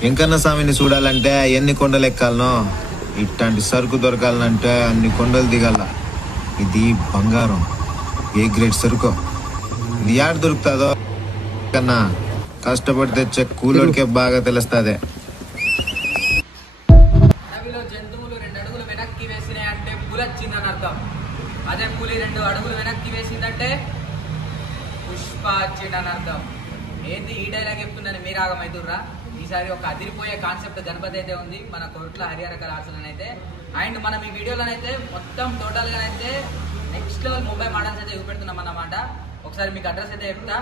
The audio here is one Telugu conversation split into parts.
వెంకన్న స్వామిని చూడాలంటే ఎన్ని కొండలు ఎక్కాలనో, ఇట్లాంటి సరుకు దొరకాలంటే అన్ని కొండలు దిగాల. ఇది బంగారం, ఏ గ్రేడ్ సరుకు. ఇది యాడ్ దొరుకుతుందో కన్నా కష్టపడి తెచ్చే కూలోడికే బాగా తెలుస్తుంది. అడవిలో జంతువులు 2 అడుగులు వెనక్కి వేసినాయి అంటే పులి వచ్చిందని అర్థం. అదే పులి 2 అడుగులు వెనక్కి వేసిందంటే పుష్ప వచ్చిందని అర్థం. ఏంది ఈ డైలాగ్ చెప్తుందని మీరు ఆగమైతుర్రా? ఈసారి ఒక అదిరిపోయే కాన్సెప్ట్ గణపతి అయితే ఉంది మన కొట్ల హరిహర కళాశాలలో అయితే. అండ్ మనం ఈ వీడియోలోనైతే మొత్తం టోటల్గా అయితే నెక్స్ట్ లెవెల్ ముంబై మోడల్స్ అయితే చూపెడుతున్నాం అన్నమాట. ఒకసారి మీకు అడ్రస్ అయితే చెప్తా,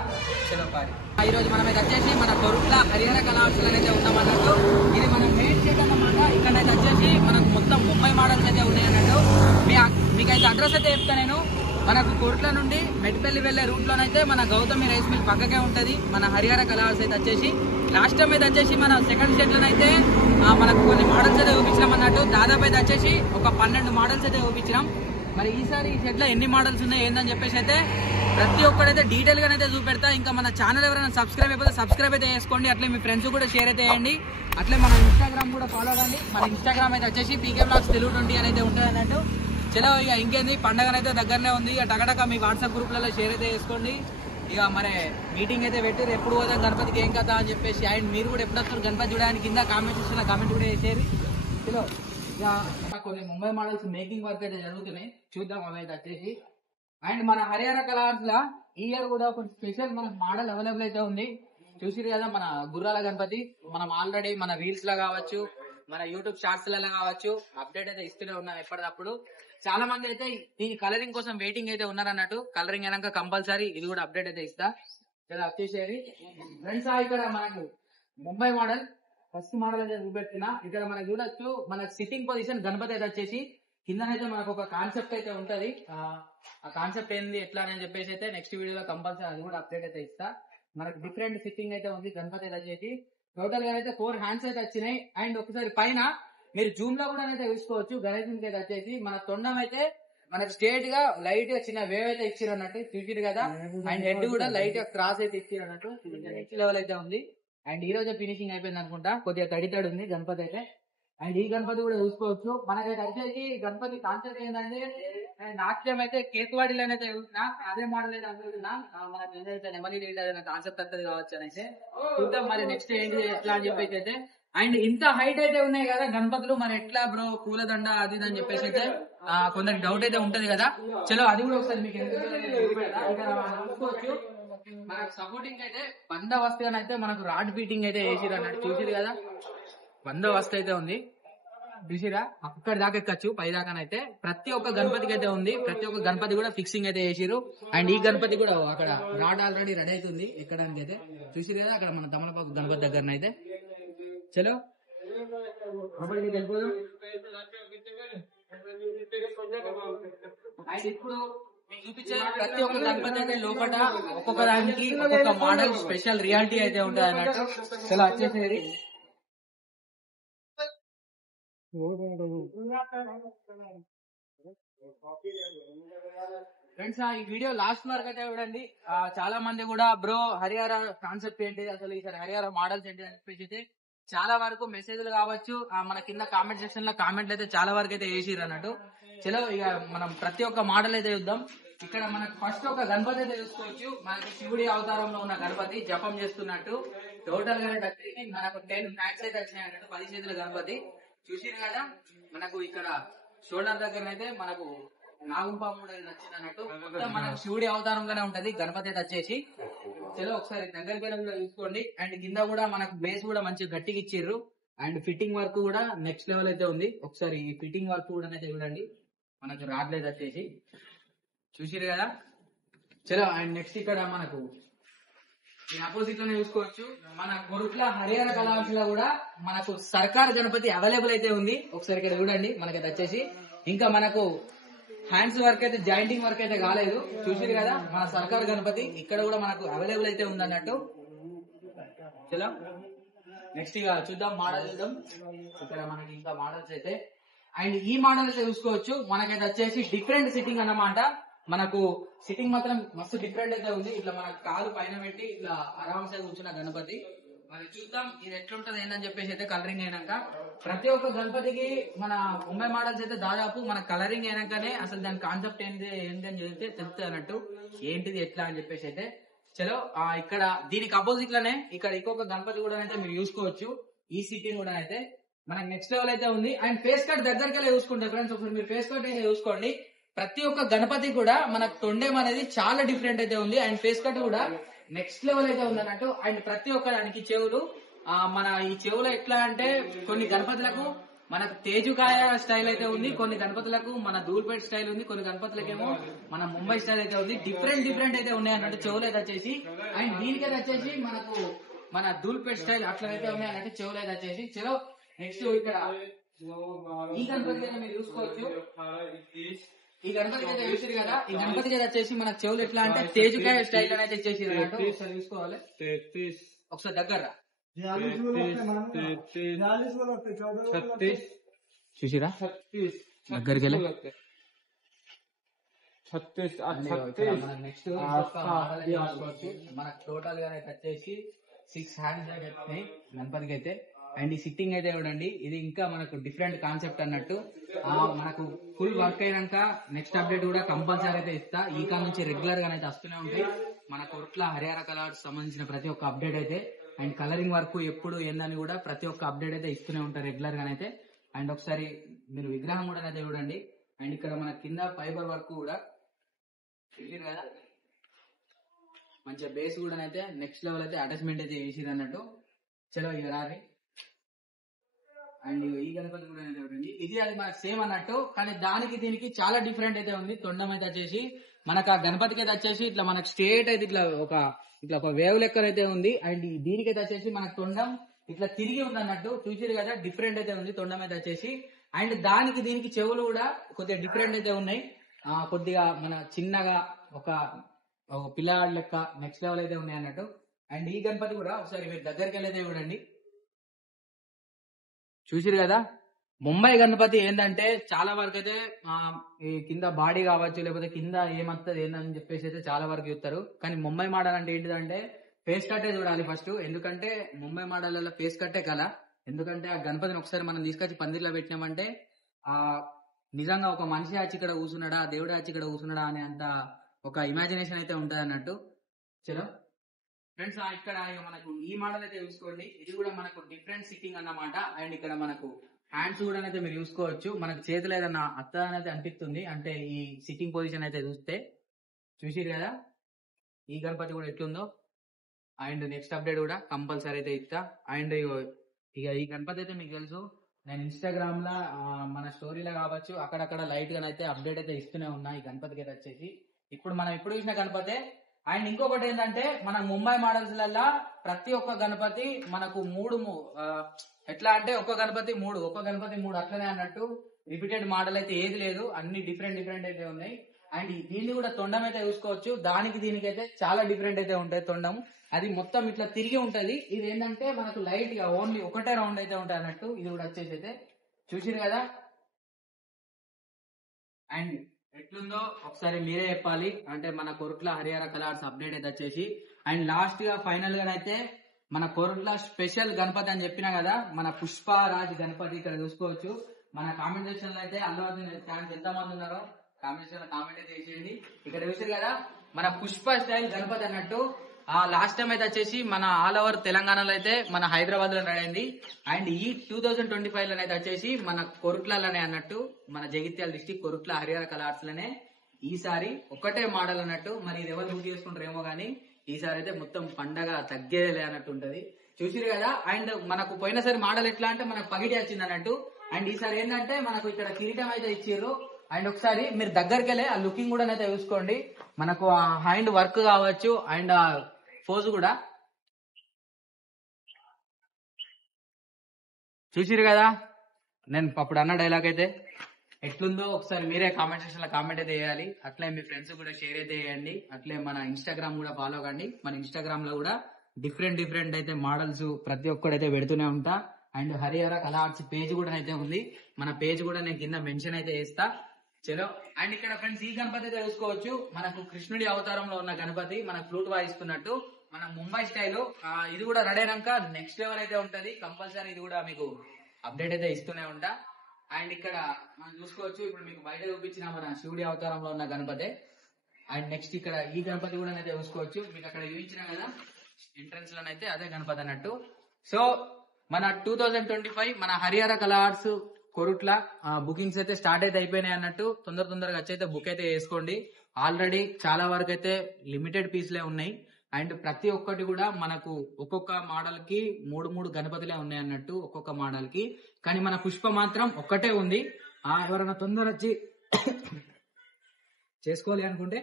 చిలపారి. ఈరోజు మనం అయితే వచ్చేసి మన కొట్ల హరిహర కళాశాలలో అయితే ఉన్నాం అన్నట్టు. ఇది మన మెయిన్ షెడ్ అన్నమాట. ఇక్కడైతే వచ్చేసి మనకు మొత్తం ముంబై మోడల్స్ అయితే ఉన్నాయి అన్నట్టు. మీకైతే అడ్రస్ అయితే చెప్తా నేను. మనకు కోట్ల నుండి మెట్పల్లి వెళ్లే రూట్ లోనైతే మన గౌతమి రైస్ మిల్ పక్కకే ఉంటది మన హరిహర కళాశాల అయితే వచ్చేసి. లాస్ట్ టైం అయితే వచ్చేసి మన సెకండ్ షెడ్ లోనైతే మనకు కొన్ని మోడల్స్ అయితే చూపించినాం అన్నట్టు. దాదాపు అయితే వచ్చేసి ఒక 12 మోడల్స్ అయితే చూపించినాం. మరి ఈసారి ఈ షెడ్ లో ఎన్ని మోడల్స్ ఉన్నాయి ఏందని చెప్పేసి అయితే ప్రతి ఒక్కడైతే డీటెయిల్ గా అయితే చూపెడతా. ఇంకా మన ఛానల్ ఎవరైనా సబ్స్క్రైబ్ అయిపోతే సబ్స్క్రైబ్ అయితే చేసుకోండి. అట్లే మీ ఫ్రెండ్స్ కూడా షేర్ అయితే చేయండి. అట్లే మన ఇన్స్టాగ్రామ్ కూడా ఫాలో అవ్వండి. మన ఇన్స్టాగ్రామ్ అయితే వచ్చేసి పీకే బ్లాగ్స్ తెలుగు 20 అనేది ఉంటుంది అన్నట్టు. చలో ఇక ఇంకేంది, పండగనైతే దగ్గరనే ఉంది. ఇక టగటక మీ వాట్సాప్ గ్రూప్లలో షేర్ అయితే చేసుకోండి. ఇక మరి మీటింగ్ అయితే పెట్టి ఎప్పుడు పోదాం గణపతికి ఏం కదా అని చెప్పేసి. అండ్ మీరు కూడా ఎప్పుడు వస్తారు గణపతి చూడడానికి కింద కామెంట్ చేసిన కామెంట్ కూడా చేసేది. చలో ఇక కొన్ని ముంబై మోడల్స్ మేకింగ్ వర్క్ అయితే జరుగుతున్నాయి, చూద్దాం అవి అయితే వచ్చేసి. అండ్ మన హరిహర కళాశాల ఈ ఇయర్ కూడా ఒక స్పెషల్ మనకు మోడల్ అవైలబుల్ అయితే ఉంది. చూసిరు కదా మన గుర్రాల గణపతి. మనం ఆల్రెడీ మన రీల్స్ లో కావచ్చు, మన యూట్యూబ్ షార్ట్స్ లలో కావచ్చు అప్డేట్ అయితే ఇస్తూనే ఉన్నాం ఎప్పటికప్పుడు. చాలా మంది అయితే దీని కలరింగ్ కోసం వెయిటింగ్ అయితే ఉన్నారన్నట్టు. కలరింగ్ అయినాక కంపల్సరీ ఇది కూడా అప్డేట్ అయితే ఇస్తా. ఇలా వచ్చేసేది ఫ్రెండ్స్. ఇక్కడ మనకు ముంబై మోడల్ ఫస్ట్ మోడల్ అయితే చూపెడుతున్నా. ఇక్కడ మనకు చూడొచ్చు మన సిట్టింగ్ పొజిషన్ గణపతి అయితే వచ్చేసి కిందనైతే మనకు ఒక కాన్సెప్ట్ అయితే ఉంటది. ఆ కాన్సెప్ట్ ఏంది ఎట్లా అని చెప్పేసి అయితే నెక్స్ట్ వీడియోలో కంపల్సరీ అది కూడా అప్డేట్ అయితే ఇస్తా. మనకు డిఫరెంట్ సిట్టింగ్ అయితే ఉంది గణపతి అయితే వచ్చేసి. టోటల్ గా అయితే 4 హ్యాండ్స్ అయితే వచ్చినాయి. అండ్ ఒకసారి పైన మీరు జూమ్ లో కూడా అయితే చూసుకోవచ్చు. గణేశునికి అయితే వచ్చేసి మన తొండం అయితే మనకి స్ట్రేట్ గా లైట్ గా చిన్న వేవ్ అయితే ఇచ్చారు అన్నట్టు, చూసిరు కదా. అండ్ హెడ్ కూడా లైట్ గా క్రాస్ అయితే ఇచ్చారు అన్నట్టు. నెక్స్ట్ లెవెల్ అయితే ఉంది. అండ్ ఈ రోజే ఫినిషింగ్ అయిపోయింది అనుకుంటా, కొద్దిగా తడి ఉంది గణపతి అయితే. అండ్ ఈ గణపతి కూడా చూసుకోవచ్చు. మనకైతే వచ్చేసి గణపతి కాన్సెప్ట్ ఏంటంటే నాట్యం అయితే కేకువాడిలోనైతే చూసినా అదే మోడల్ అయితే అనుకుంటున్నా. మనకి ఏదైతే నెమలి కాన్సెప్ట్ అంతది కావచ్చు అనేసి చూద్దాం మరి నెక్స్ట్ ఏంటి ఎట్లా అని చెప్పేసి అయితే. అండ్ ఇంత హైట్ అయితే ఉన్నాయి కదా గణపతులు, మరి ఎట్లా బ్రో పూలదండ అది అని చెప్పేసి అయితే కొందరికి డౌట్ అయితే ఉంటది కదా. చలో అది కూడా ఒకసారి మీకు చూసుకోవచ్చు. మనకు సపోర్టింగ్ అయితే బందోబస్తుగానైతే మనకు రాడ్ ఫీటింగ్ అయితే వేసిరు అన్నట్టు, చూసిరు కదా. బందోబస్తు అయితే ఉంది చూసిరా, అక్కడి దాకా ఎక్కచ్చు పై దాకానైతే. ప్రతి ఒక్క గణపతికి అయితే ఉంది, ప్రతి ఒక్క గణపతి కూడా ఫిక్సింగ్ అయితే చేసిరు. అండ్ ఈ గణపతి కూడా అక్కడ రాడ్ ఆల్రెడీ రెడీ అవుతుంది ఎక్కడానికి అయితే, చూసిరు కదా అక్కడ మన తమలపాకు గణపతి దగ్గరనైతే. చలో వెళ్ళిపోదాం. అండ్ ఇప్పుడు చూపించే ప్రతి ఒక్క గణపతి అయితే లోపల ఒక్కొక్క దానికి ఒక్కొక్క మోడల్ స్పెషల్ రియాలిటీ అయితే ఉంటుంది అన్నట్టు. చలో వచ్చేసేది ఫ్రెండ్స్. ఈ వీడియో లాస్ట్ వరకు అయితే చూడండి. చాలా మంది కూడా బ్రో హరిహర కాన్సెప్ట్ ఏంటి అసలు, ఈసారి హరిహర మోడల్స్ ఏంటి అని చెప్పేసి చాలా వరకు మెసేజ్లు కావచ్చు మన కింద కామెంట్ సెక్షన్ లో కామెంట్లు అయితే చాలా వరకు అయితే వేసిరు అన్నట్టు. చలో ఇక మనం ప్రతి ఒక్క మోడల్ అయితే చూద్దాం. ఇక్కడ మనకు ఫస్ట్ ఒక గణపతి అయితే చూసుకోవచ్చు. మనకి శివుడి అవతారంలో ఉన్న గణపతి జపం చేస్తున్నట్టు. టోటల్ గా మనకు 10 హ్యాండ్స్ అయితే వచ్చినాయి అన్నట్టు, 10 చేతుల గణపతి చూసిరు కదా. మనకు ఇక్కడ షోల్డర్ దగ్గర అయితే మనకు నాగుంపాము కూడా నచ్చింది అన్నట్టు. మొత్తం మనకు శివుడి అవతారంగానే ఉంటది గణపతి అయితే వచ్చేసి. చలో ఒకసారి దగ్గర కూడా చూసుకోండి. అండ్ కింద కూడా మనకు బేస్ కూడా మంచి గట్టిగా ఇచ్చిర్రు. అండ్ ఫిట్టింగ్ వర్క్ కూడా నెక్స్ట్ లెవెల్ అయితే ఉంది. ఒకసారి ఈ ఫిట్టింగ్ వర్క్ కూడా అయితే చూడండి. మనకు రాట్లేదు వచ్చేసి, చూసిరు కదా. చలో అండ్ నెక్స్ట్ ఇక్కడ మనకు అపోజిట్ లోనే చూసుకోవచ్చు. మన కొరుట్ల హరిహర కళాశాల కూడా మనకు సర్కార్ గణపతి అవైలబుల్ అయితే ఉంది. ఒకసారి ఇక్కడ చూడండి. మనకైతే వచ్చేసి ఇంకా మనకు హ్యాండ్స్ వర్క్ అయితే జాయింటింగ్ వర్క్ అయితే కాలేదు, చూసిరు కదా. మన సర్కార్ గణపతి ఇక్కడ కూడా మనకు అవైలబుల్ అయితే ఉంది అన్నట్టు. చలో నెక్స్ట్ ఇక చూద్దాం, మోడల్ చూద్దాం. ఇక్కడ మనకి ఇంకా మోడల్స్ అయితే అండ్ ఈ మోడల్ అయితే చూసుకోవచ్చు. మనకైతే వచ్చేసి డిఫరెంట్ సిట్టింగ్ అన్నమాట. మనకు సిట్టింగ్ మాత్రం మస్తు డిఫరెంట్ అయితే ఉంది. ఇట్లా మనకు కాలు పైన పెట్టి ఇట్లా ఆరామ్సే కూర్చున్న గణపతి. మరి చూద్దాం ఇది ఎట్లుంటది ఏందని చెప్పేసి అయితే కలరింగ్ అయినాక ప్రతి ఒక్క గణపతికి మన ముంబై మోడల్స్ అయితే దాదాపు మన కలరింగ్ అయినాకనే అసలు దాని కాన్సెప్ట్ ఏంటి అని చెప్తే తెలుస్తుంది అన్నట్టు ఏంటిది ఎట్లా అని చెప్పేసి అయితే చలో ఇక్కడ దీనికి అపోజిట్ లోనే ఇక్కడ ఇంకొక గణపతి కూడా అయితే మీరు చూసుకోవచ్చు. ఈ సిట్టింగ్ కూడా అయితే మనకి నెక్స్ట్ లెవెల్ అయితే ఉంది. అండ్ ఫేస్ కట్ దగ్గరికి చూసుకుంటే ఫ్రెండ్స్ ఒకసారి మీరు ఫేస్ కట్ అయితే చూసుకోండి. ప్రతి ఒక్క గణపతి కూడా మనకు తొండెం అనేది చాలా డిఫరెంట్ అయితే ఉంది. అండ్ ఫేస్ కట్ కూడా నెక్స్ట్ లెవెల్ అయితే ఉంది అన్నట్టు. అండ్ ప్రతి ఒక్క దానికి చెవులు మన ఈ చెవులు ఎట్లా అంటే కొన్ని గణపతులకు మనకు తేజుకాయ స్టైల్ అయితే ఉంది, కొన్ని గణపతులకు మన ధూల్పేట్ స్టైల్ ఉంది, కొన్ని గణపతులకేమో మన ముంబై స్టైల్ అయితే ఉంది. డిఫరెంట్ అయితే ఉన్నాయి అన్నట్టు చెవులు అయితే వచ్చేసి. అండ్ దీనికైతే వచ్చేసి మనకు మన ధూల్పేట్ స్టైల్ అట్లయితే ఉన్నాయి అన్నట్టు చెవులు అయితే వచ్చేసి. చలో నెక్స్ట్ ఇక్కడ ఈ గణపతి అయితే మీరు చూసుకోవచ్చు. ఈ గణపతికి అయితే చూసారు కదా, ఈ గణపతికి అయితే వచ్చేసి మన చెవులు ఎట్లా అంటే తేజుకాయ స్టైల్ అయితే వచ్చేసి ఒకసారి చూసుకోవాలి. ఒకసారి దగ్గర చూసిరా దగ్గరికి వెళ్ళి నెక్స్ట్ మనకు టోటల్ గా అయితే వచ్చేసి 6 హ్యాండ్స్ అయితే గణపతికి అయితే. అండ్ ఈ సిట్టింగ్ అయితే చూడండి, ఇది ఇంకా మనకు డిఫరెంట్ కాన్సెప్ట్ అన్నట్టు. మనకు ఫుల్ వర్క్ అయినాక నెక్స్ట్ అప్డేట్ కూడా కంపల్సరీ అయితే ఇస్తా. ఈ కాలం నుంచి రెగ్యులర్ గా అయితే వస్తూనే ఉంటాయి మన కొట్ల హరియాణ కలర్స్ సంబంధించిన ప్రతి ఒక్క అప్డేట్ అయితే. అండ్ కలరింగ్ వర్క్ ఎప్పుడు ఏందని కూడా ప్రతి ఒక్క అప్డేట్ అయితే ఇస్తూనే ఉంటారు రెగ్యులర్ గానైతే. అండ్ ఒకసారి మీరు విగ్రహం కూడా అయితే చూడండి. అండ్ ఇక్కడ మన కింద ఫైబర్ వర్క్ కూడా చూసారు కదా, మంచిగా బేస్ కూడా అయితే నెక్స్ట్ లెవెల్ అయితే అటాచ్మెంట్ అయితే చేసిరు అన్నట్టు. చలో ఇక రారి. అండ్ ఈ గణపతి కూడా చూడండి, ఇది అది మనకు సేమ్ అన్నట్టు, కానీ దానికి దీనికి చాలా డిఫరెంట్ అయితే ఉంది. తొండం అయితే వచ్చేసి మనకు ఆ గణపతికి అయితే వచ్చేసి ఇట్లా మనకు స్ట్రేట్ అయితే ఇట్లా ఒక వేవ్ లెక్కర్ అయితే ఉంది. అండ్ దీనికైతే వచ్చేసి మనకు తొండం ఇట్లా తిరిగి ఉంది అన్నట్టు. చూసారు కదా, డిఫరెంట్ అయితే ఉంది తొండం అయితే వచ్చేసి. అండ్ దానికి దీనికి చెవులు కూడా కొద్దిగా డిఫరెంట్ అయితే ఉన్నాయి. కొద్దిగా మన చిన్నగా ఒక పిల్లగాడి లెక్క నెక్స్ట్ లెవెల్ అయితే ఉన్నాయి అన్నట్టు. అండ్ ఈ గణపతి కూడా ఒకసారి మీరు దగ్గరికి వెళ్ళైతే చూడండి. చూసిరు కదా, ముంబై గణపతి ఏంటంటే చాలా వరకు అయితే ఈ కింద బాడీ కావచ్చు, లేకపోతే కింద ఏమవుతుంది ఏందని చెప్పేసి అయితే చాలా వరకు చూస్తారు. కానీ ముంబై మోడల్ అంటే ఏంటిదంటే ఫేస్ కట్టే చూడాలి ఫస్ట్. ఎందుకంటే ముంబై మోడల్ ఫేస్ కట్టే కదా. ఎందుకంటే ఆ గణపతిని ఒకసారి మనం తీసుకొచ్చి పందిర్లో పెట్టినామంటే నిజంగా ఒక మనిషి వచ్చి ఇక్కడ కూర్చున్నాడా, దేవుడు వచ్చి ఇక్కడ కూర్చున్నాడా అనే అంత ఒక ఇమాజినేషన్ అయితే ఉంటది అన్నట్టు. చలో ఫ్రెండ్స్, ఇక్కడ మనకు ఈ మోడల్ అయితే చూసుకోండి. ఇది కూడా మనకు డిఫరెంట్ సిట్టింగ్ అన్నమాట. అండ్ ఇక్కడ మనకు హ్యాండ్స్ కూడా అయితే మీరు చూసుకోవచ్చు. మనకు చేతులు ఏదన్నా అత్తదనైతే అనిపిస్తుంది, అంటే ఈ సిట్టింగ్ పొజిషన్ అయితే చూస్తే. చూసిరు కదా ఈ గణపతి కూడా ఎట్లుందో. అండ్ నెక్స్ట్ అప్డేట్ కూడా కంపల్సరీ అయితే ఇస్తా. అండ్ ఇక ఈ గణపతి అయితే మీకు తెలుసు, నేను ఇన్స్టాగ్రామ్ లా మన స్టోరీలో కావచ్చు అక్కడక్కడ లైట్ గా అయితే అప్డేట్ అయితే ఇస్తూనే ఉన్నా ఈ గణపతికి అయితే వచ్చేసి. ఇప్పుడు మనం ఇప్పుడు చూసిన గణపతే. అండ్ ఇంకొకటి ఏంటంటే మన ముంబై మోడల్స్ లల్లా ప్రతి ఒక్క గణపతి మనకు ఎట్లా అంటే ఒక గణపతి మూడు అట్లనే అన్నట్టు. రిపీటెడ్ మోడల్ అయితే ఏది లేదు, అన్ని డిఫరెంట్ అయితే ఉన్నాయి. అండ్ దీన్ని కూడా తొండం అయితే చూసుకోవచ్చు. దానికి దీనికి అయితే చాలా డిఫరెంట్ అయితే ఉంటాయి. తొండం అది మొత్తం ఇట్లా తిరిగి ఉంటది. ఇది ఏంటంటే మనకు లైట్ గా ఓన్లీ ఒకటే రౌండ్ అయితే ఉంటాయి అన్నట్టు. ఇది కూడా వచ్చేసి అయితే చూసిరు కదా. అండ్ ఎట్లుందో ఒకసారి మీరే చెప్పాలి. అంటే మన కొరుట్ల హరియాణ కలర్స్ అప్డేట్ అయితే వచ్చేసి. అండ్ లాస్ట్ గా ఫైనల్ గా అయితే మన కొరుట్ల స్పెషల్ గణపతి అని చెప్పినా కదా, మన పుష్పరాజ్ గణపతి ఇక్కడ చూసుకోవచ్చు. మన కామెంట్ సెక్షన్ లో అయితే అల్లు ఫ్యాన్స్ ఎంత మంది ఉన్నారో కామెంట్ సెక్షన్ లో కామెంట్ అయితే చేసేయండి. ఇక్కడ చూసారు కదా మన పుష్ప స్టైల్ గణపతి అన్నట్టు. లాస్ట్ టైం అయితే వచ్చేసి మన ఆల్ ఓవర్ తెలంగాణలో అయితే మన హైదరాబాద్ లో నడింది. అండ్ ఈ 2025 లో అయితే వచ్చేసి మన కొరుట్లలోనే అన్నట్టు, మన జగిత్యాల డిస్టిక్ కొరుట్ల హరియాణ కలర్స్ లోనే ఈసారి ఒకటే మోడల్ అన్నట్టు. మరి ఇది ఎవరు బుక్ చేసుకుంటారేమో గానీ ఈసారి అయితే మొత్తం పండగ తగ్గేలే అన్నట్టు ఉంటది. చూసిరు కదా. అండ్ మనకు పోయినసారి మోడల్ ఎట్లా అంటే మనకు పగిడి వచ్చింది అన్నట్టు. అండ్ ఈసారి ఏంటంటే మనకు ఇక్కడ కిరీటం అయితే ఇచ్చిర్రు. అండ్ ఒకసారి మీరు దగ్గరికి వెళ్ళి ఆ లుకింగ్ కూడా అయితే చూసుకోండి. మనకు ఆ హ్యాండ్ వర్క్ కావచ్చు అండ్ ఆ ఫోజు కూడా చూసిరు కదా. నేను అప్పుడు అన్న డైలాగ్ అయితే ఎట్లుందో ఒకసారి మీరే కామెంట్ సెక్షన్ లో కామెంట్ అయితే చేయాలి. అట్లే మీ ఫ్రెండ్స్ కూడా షేర్ అయితే చేయండి. అట్లే మన ఇన్స్టాగ్రామ్ కూడా ఫాలో కండి. మన ఇన్స్టాగ్రామ్ లో కూడా డిఫరెంట్ అయితే మోడల్స్ ప్రతి ఒక్కడైతే పెడుతూనే ఉంటా. అండ్ హరిహర కళా ఆర్ట్స్ పేజ్ కూడా అయితే ఉంది. మన పేజ్ కూడా నేను కింద మెన్షన్ అయితే చేస్తా. చలో. అండ్ ఇక్కడ ఫ్రెండ్స్ ఈ గణపతి అయితే చూసుకోవచ్చు. మనకు కృష్ణుడి అవతారంలో ఉన్న గణపతి మనకు ఫ్లూట్ వాయిస్తున్నట్టు. మన ముంబై స్టైల్. ఇది కూడా రెడీ అయినాక నెక్స్ట్ లెవెల్ అయితే ఉంటది కంపల్సరీ. ఇది కూడా మీకు అప్డేట్ అయితే ఇస్తూనే ఉంటా. అండ్ ఇక్కడ మనం చూసుకోవచ్చు, ఇప్పుడు మీకు బయట చూపించిన మన శివుడి అవతారంలో ఉన్న గణపతి. అండ్ నెక్స్ట్ ఇక్కడ ఈ గణపతి కూడా అయితే చూసుకోవచ్చు. మీకు అక్కడ చూపించిన కదా ఎంట్రన్స్ లోనైతే అదే గణపతి అన్నట్టు. సో మన 2025 మన హరిహర కళా ఆర్ట్స్ కొరుట్ల బుకింగ్స్ అయితే స్టార్ట్ అయితే అయిపోయినాయి అన్నట్టు. తొందరగా వచ్చి బుక్ అయితే చేసుకోండి. ఆల్రెడీ చాలా వరకు అయితే లిమిటెడ్ పీస్లే ఉన్నాయి. అండ్ ప్రతి ఒక్కటి కూడా మనకు ఒక్కొక్క మోడల్ కి 3 గణపతులే ఉన్నాయి అన్నట్టు ఒక్కొక్క మోడల్ కి. కానీ మన పుష్ప మాత్రం ఒక్కటే ఉంది. ఎవరైనా తొందర వచ్చి చేసుకోవాలి అనుకుంటే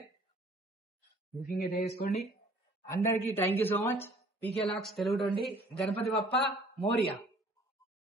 బుకింగ్ అయితే చేసుకోండి. అందరికి thank you so much. PK లాక్స్ తెలుగు 20 గణపతి బప్ప మోరియా.